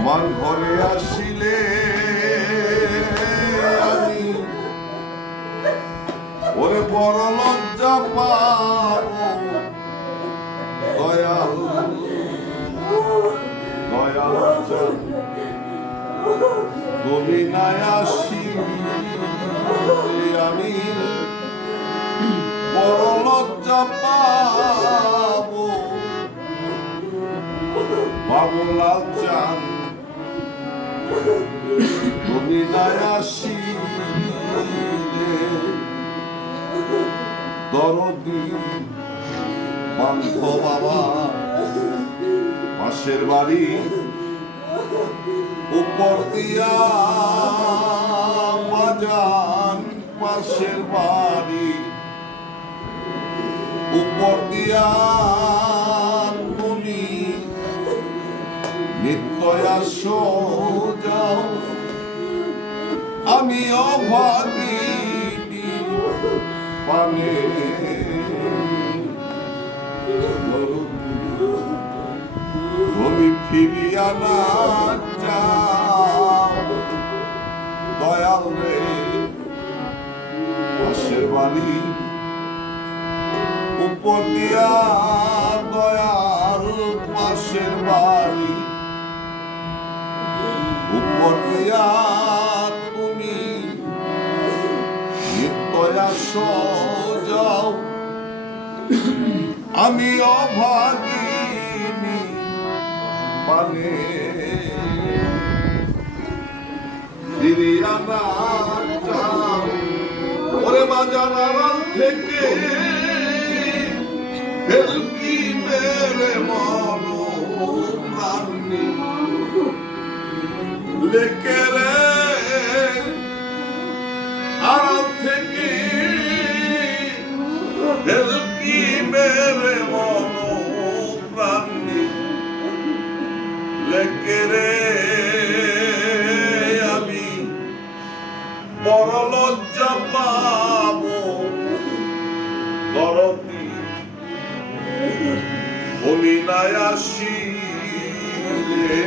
আমার ঘরে আসিলে আমি ওরে বড় লজ্জা পাবো দয়াল দয়াল তুমি নাই আসিলে আমি বড় লজ্জা পাবো বাবুলাল চান তুমি নাই আসিলে দরদি বান্ধ বাবা পাশের বাড়ি উপর দিয়া বাজান পাশের বাড়ি উপর দিয়া তুমি নিত্য আসো যাও আমি অভাগিনী পানে তুমি ফিরিয়া না যাও দয়াল রে পাশের বাড়ি উপর দিয়া দয়াল পাশের বাড়ি উপর দিয়া তুমি নিত্য আসো যাও আমি অভাগিনী পানে ফিরিয়া না যাও ওরে বাজার থেকে ফেলকি মেরে মন প্রাণী লেকে রে আড়াল থেকে ফেলকি মেরে মন প্রাণী লেকে রে আমি বড় লজ্জা পাবো দরদি তুমি নাই আসিলে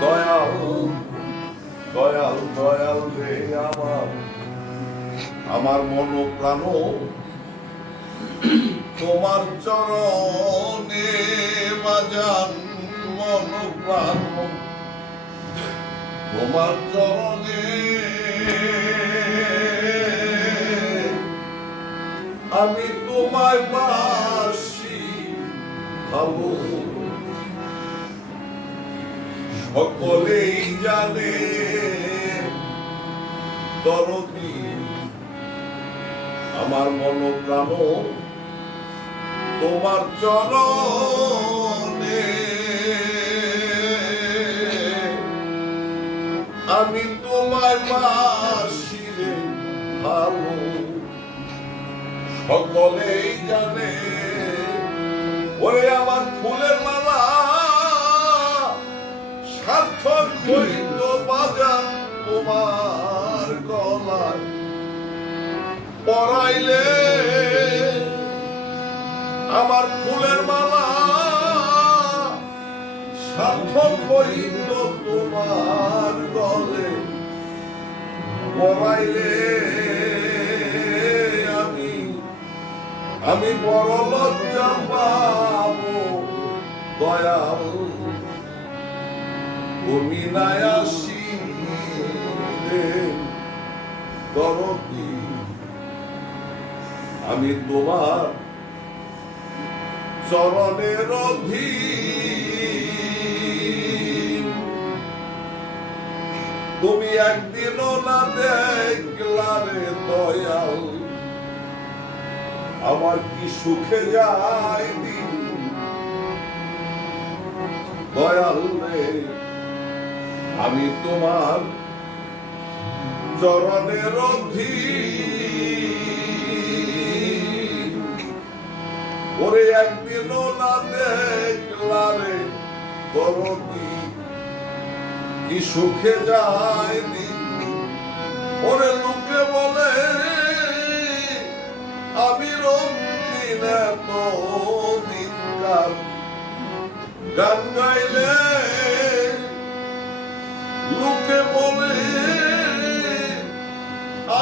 দয়াল দয়াল দয়াল রে আমার মন প্রাণ তোমার চরণে বাজান মন প্রাণ তোমার চরণে আমি তোমায় বাসি ভাবো সকলেই জানে দরদি আমার মন প্রাণ তোমার চরণে আমি তোমায় বাসি রে ভালো সকলেই জানে ওরে আমার ফুলের মালা সার্থক হইত বাজান তোমার গলায় পরাইলে আমার ফুলের মালা সার্থক হইত তোমার গলে পরাইলে আমি বড় লজ্জা পাবো দয়াল তুমি নাই আসিলে দরদি আমি তোমার চরণের অধীন তুমি একদিনও না দেখলারে দয়াল আমার কি সুখে যায় দিন দয়াল রে আমি তোমার চরণের অধীন ওরে একদিনও না দেখলারে দরদি কি সুখে যায় দিন ওরে লোকে বলে আমি রঙিন এত দিনকার গান গাইলে লোকে বলে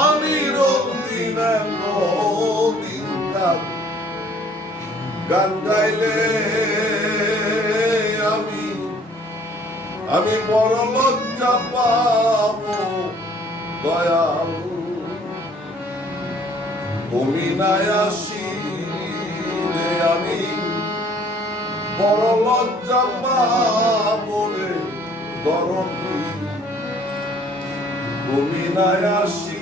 আমি রঙিন নদীর গান গাইলে আমি বড় লজ্জা পাবো দয়াল তুমি নাই আসিলে আমি বড় লজ্জা পাবো রে দরদি তুমি নাই আসি